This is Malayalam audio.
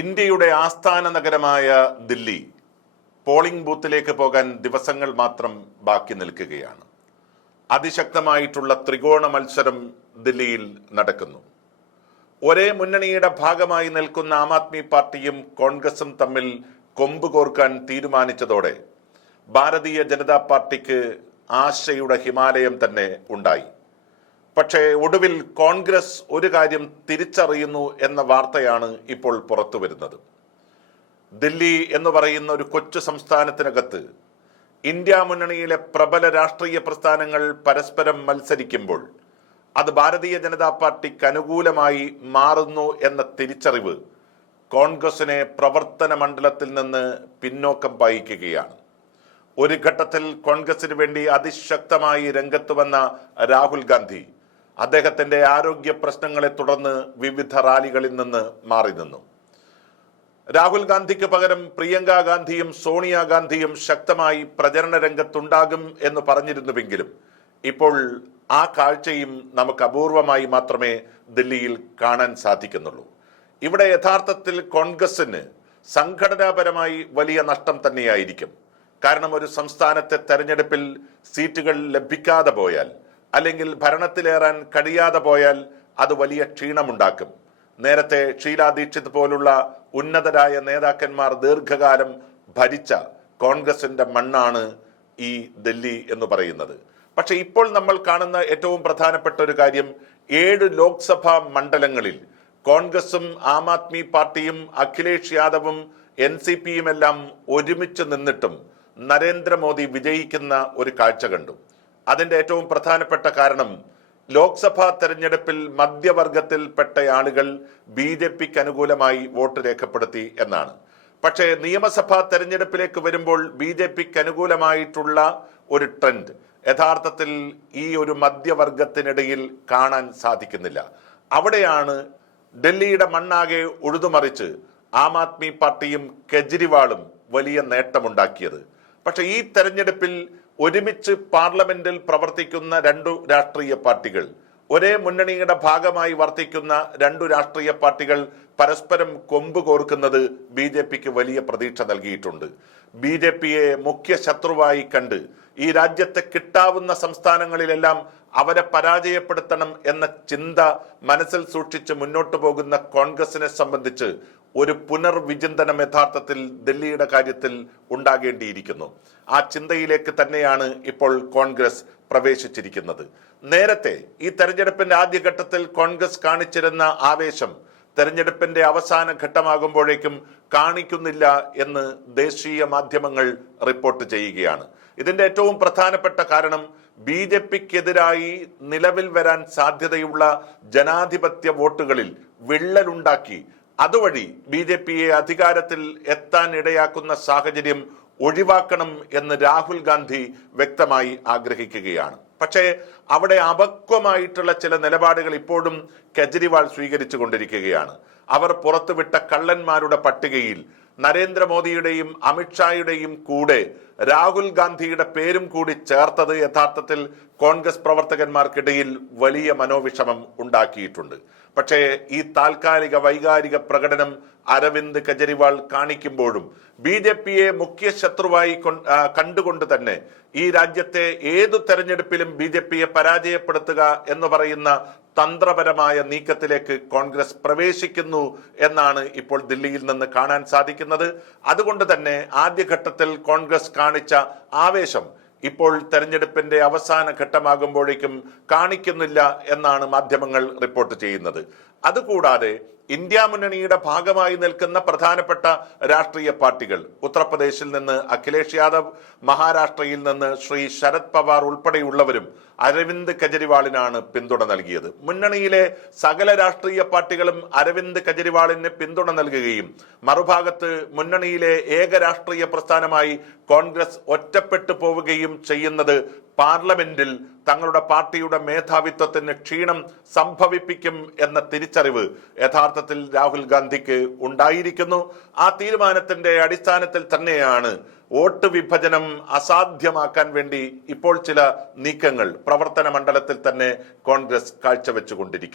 ഇന്ത്യയുടെ ആസ്ഥാന നഗരമായ ദില്ലി പോളിംഗ് ബൂത്തിലേക്ക് പോകാൻ ദിവസങ്ങൾ മാത്രം ബാക്കി നിൽക്കുകയാണ്. അതിശക്തമായിട്ടുള്ള ത്രികോണ മത്സരം ദില്ലിയിൽ നടക്കുന്നു. ഒരേ മുന്നണിയുടെ ഭാഗമായി നിൽക്കുന്ന ആം ആദ്മി പാർട്ടിയും കോൺഗ്രസും തമ്മിൽ കൊമ്പ് കോർക്കാൻ തീരുമാനിച്ചതോടെ ഭാരതീയ ജനതാ പാർട്ടിക്ക് ആശയുടെ ഹിമാലയം തന്നെ ഉണ്ടായി. പക്ഷേ ഒടുവിൽ കോൺഗ്രസ് ഒരു കാര്യം തിരിച്ചറിയുന്നു എന്ന വാർത്തയാണ് ഇപ്പോൾ പുറത്തു വരുന്നത്. ദില്ലി എന്ന് പറയുന്ന ഒരു കൊച്ചു സംസ്ഥാനത്തിനകത്ത് ഇന്ത്യ മുന്നണിയിലെ പ്രബല രാഷ്ട്രീയ പ്രസ്ഥാനങ്ങൾ പരസ്പരം മത്സരിക്കുമ്പോൾ അത് ഭാരതീയ ജനതാ പാർട്ടിക്ക് അനുകൂലമായി മാറുന്നു എന്ന തിരിച്ചറിവ് കോൺഗ്രസിനെ പ്രവർത്തന മണ്ഡലത്തിൽ നിന്ന് പിന്നോക്കം പായിക്കുകയാണ്. ഒരു ഘട്ടത്തിൽ കോൺഗ്രസിന് വേണ്ടി അതിശക്തമായി രംഗത്ത് വന്ന രാഹുൽ ഗാന്ധി അദ്ദേഹത്തിന്റെ ആരോഗ്യ പ്രശ്നങ്ങളെ തുടർന്ന് വിവിധ റാലികളിൽ നിന്ന് മാറി നിന്നു. രാഹുൽ ഗാന്ധിക്ക് പകരം പ്രിയങ്ക ഗാന്ധിയും സോണിയാഗാന്ധിയും ശക്തമായി പ്രചരണ രംഗത്തുണ്ടാകും എന്ന് പറഞ്ഞിരുന്നുവെങ്കിലും ഇപ്പോൾ ആ കാഴ്ചയും നമുക്ക് അപൂർവമായി മാത്രമേ ദില്ലിയിൽ കാണാൻ സാധിക്കുന്നുള്ളൂ. ഇവിടെ യഥാർത്ഥത്തിൽ കോൺഗ്രസിന് സംഘടനാപരമായി വലിയ നഷ്ടം തന്നെയായിരിക്കും. കാരണം ഒരു സംസ്ഥാനത്തെ തെരഞ്ഞെടുപ്പിൽ സീറ്റുകൾ ലഭിക്കാതെ പോയാൽ അല്ലെങ്കിൽ ഭരണത്തിലേറാൻ കഴിയാതെ പോയാൽ അത് വലിയ ക്ഷീണമുണ്ടാക്കും. നേരത്തെ ഷീലാ ദീക്ഷിത് പോലുള്ള ഉന്നതരായ നേതാക്കന്മാർ ദീർഘകാലം ഭരിച്ച കോൺഗ്രസിന്റെ മണ്ണാണ് ഈ ഡൽഹി എന്ന് പറയുന്നത്. പക്ഷെ ഇപ്പോൾ നമ്മൾ കാണുന്ന ഏറ്റവും പ്രധാനപ്പെട്ട ഒരു കാര്യം ഏഴ് ലോക്സഭാ മണ്ഡലങ്ങളിൽ കോൺഗ്രസും ആം ആദ്മി പാർട്ടിയും അഖിലേഷ് യാദവും എൻ സി പിയും എല്ലാം ഒരുമിച്ച് നിന്നിട്ടും നരേന്ദ്രമോദി വിജയിക്കുന്ന ഒരു കാഴ്ച കണ്ടു. അതിന്റെ ഏറ്റവും പ്രധാനപ്പെട്ട കാരണം ലോക്സഭാ തെരഞ്ഞെടുപ്പിൽ മധ്യവർഗത്തിൽപ്പെട്ട ആളുകൾ ബി ജെ പിക്ക് അനുകൂലമായി വോട്ട് രേഖപ്പെടുത്തി എന്നാണ്. പക്ഷേ നിയമസഭാ തെരഞ്ഞെടുപ്പിലേക്ക് വരുമ്പോൾ ബി ജെ പിക്ക് അനുകൂലമായിട്ടുള്ള ഒരു ട്രെൻഡ് യഥാർത്ഥത്തിൽ ഈ ഒരു മധ്യവർഗത്തിനിടയിൽ കാണാൻ സാധിക്കുന്നില്ല. അവിടെയാണ് ഡൽഹിയുടെ മണ്ണാകെ ഉഴുതുമറിച്ച് ആം ആദ്മി പാർട്ടിയും കെജ്രിവാളും വലിയ നേട്ടമുണ്ടാക്കിയത്. പക്ഷേ ഈ തെരഞ്ഞെടുപ്പിൽ ഒരുമിച്ച് പാർലമെന്റിൽ പ്രവർത്തിക്കുന്ന രണ്ടു രാഷ്ട്രീയ പാർട്ടികൾ ഒരേ മുന്നണിയുടെ ഭാഗമായി വർത്തിക്കുന്ന രണ്ടു രാഷ്ട്രീയ പാർട്ടികൾ പരസ്പരം കൊമ്പ് കോർക്കുന്നത് ബി ജെ പിക്ക് വലിയ പ്രതീക്ഷ നൽകിയിട്ടുണ്ട്. ബി ജെ പിയെ മുഖ്യ ശത്രുവായി കണ്ട് ഈ രാജ്യത്തെ കിട്ടാവുന്ന സംസ്ഥാനങ്ങളിലെല്ലാം അവരെ പരാജയപ്പെടുത്തണം എന്ന ചിന്ത മനസ്സിൽ സൂക്ഷിച്ച് മുന്നോട്ടു പോകുന്ന കോൺഗ്രസിനെ സംബന്ധിച്ച് ഒരു പുനർവിചിന്തനം യഥാർത്ഥത്തിൽ ഡൽഹിയുടെ കാര്യത്തിൽ ഉണ്ടാകേണ്ടിയിരിക്കുന്നു. ആ ചിന്തയിലേക്ക് തന്നെയാണ് ഇപ്പോൾ കോൺഗ്രസ് പ്രവേശിച്ചിരിക്കുന്നത്. നേരത്തെ ഈ തെരഞ്ഞെടുപ്പിന്റെ ആദ്യഘട്ടത്തിൽ കോൺഗ്രസ് കാണിച്ചിരുന്ന ആവേശം തെരഞ്ഞെടുപ്പിന്റെ അവസാന ഘട്ടമാകുമ്പോഴേക്കും കാണിക്കുന്നില്ല എന്ന് ദേശീയ മാധ്യമങ്ങൾ റിപ്പോർട്ട് ചെയ്യുകയാണ്. ഇതിന്റെ ഏറ്റവും പ്രധാനപ്പെട്ട കാരണം ബി ജെ പിക്കെതിരായി നിലവിൽ വരാൻ സാധ്യതയുള്ള ജനാധിപത്യ വോട്ടുകളിൽ വിള്ളലുണ്ടാക്കി. അതുവഴി ബി ജെ പിയെ അധികാരത്തിൽ എത്താൻ ഇടയാക്കുന്ന സാഹചര്യം ഒഴിവാക്കണം എന്ന് രാഹുൽ ഗാന്ധി വ്യക്തമായി ആഗ്രഹിക്കുകയാണ്. പക്ഷേ അവിടെ അപക്വമായിട്ടുള്ള ചില നിലപാടുകൾ ഇപ്പോഴും കെജ്രിവാൾ സ്വീകരിച്ചു കൊണ്ടിരിക്കുകയാണ്. അവർ പുറത്തുവിട്ട കള്ളന്മാരുടെ പട്ടികയിൽ നരേന്ദ്രമോദിയുടെയും അമിത്ഷായുടെയും കൂടെ രാഹുൽ ഗാന്ധിയുടെ പേരും കൂടി ചേർത്തത് യഥാർത്ഥത്തിൽ കോൺഗ്രസ് പ്രവർത്തകന്മാർക്കിടയിൽ വലിയ മനോവിഷമം ഉണ്ടാക്കിയിട്ടുണ്ട്. പക്ഷേ ഈ താൽക്കാലിക വൈകാരിക പ്രകടനം അരവിന്ദ് കെജ്രിവാൾ കാണിക്കുമ്പോഴും ബി ജെ പിയെ മുഖ്യ ശത്രുവായി കണ്ടുകൊണ്ട് തന്നെ ഈ രാജ്യത്തെ ഏതു തെരഞ്ഞെടുപ്പിലും ബി ജെ പിയെ പരാജയപ്പെടുത്തുക എന്ന് പറയുന്ന തന്ത്രപരമായ നീക്കത്തിലേക്ക് കോൺഗ്രസ് പ്രവേശിക്കുന്നു എന്നാണ് ഇപ്പോൾ ദില്ലിയിൽ നിന്ന് കാണാൻ സാധിക്കുന്നത്. അതുകൊണ്ട് തന്നെ ആദ്യഘട്ടത്തിൽ കോൺഗ്രസ് കാണിച്ച ആവേശം ഇപ്പോൾ തെരഞ്ഞെടുപ്പിന്റെ അവസാന ഘട്ടമാകുമ്പോഴേക്കും കാണിക്കുന്നില്ല എന്നാണ് മാധ്യമങ്ങൾ റിപ്പോർട്ട് ചെയ്യുന്നത്. അതുകൂടാതെ ഇന്ത്യ മുന്നണിയുടെ ഭാഗമായി നിൽക്കുന്ന പ്രധാനപ്പെട്ട രാഷ്ട്രീയ പാർട്ടികൾ ഉത്തർപ്രദേശിൽ നിന്ന് അഖിലേഷ് യാദവ് മഹാരാഷ്ട്രയിൽ നിന്ന് ശ്രീ ശരത് പവാർ ഉൾപ്പെടെയുള്ളവരും അരവിന്ദ് കെജ്രിവാളിനാണ് പിന്തുണ നൽകിയത്. മുന്നണിയിലെ സകല രാഷ്ട്രീയ പാർട്ടികളും അരവിന്ദ് കെജ്രിവാളിന് പിന്തുണ നൽകുകയും മറുഭാഗത്ത് മുന്നണിയിലെ ഏക രാഷ്ട്രീയ പ്രസ്ഥാനമായി കോൺഗ്രസ് ഒറ്റപ്പെട്ടു പോവുകയും ചെയ്യുന്നത് പാർലമെന്റിൽ തങ്ങളുടെ പാർട്ടിയുടെ മേധാവിത്വത്തിന് ക്ഷീണം സംഭവിപ്പിക്കും എന്ന തിരിച്ചറിവ് യഥാർത്ഥത്തിൽ രാഹുൽ ഗാന്ധിക്ക് ഉണ്ടായിരിക്കുന്നു. ആ തീരുമാനത്തിന്റെ അടിസ്ഥാനത്തിൽ തന്നെയാണ് വോട്ട് വിഭജനം അസാധ്യമാക്കാൻ വേണ്ടി ഇപ്പോൾ ചില നീക്കങ്ങൾ പ്രവർത്തന മണ്ഡലത്തിൽ തന്നെ കോൺഗ്രസ് കാഴ്ചവെച്ചുകൊണ്ടിരിക്കുന്നു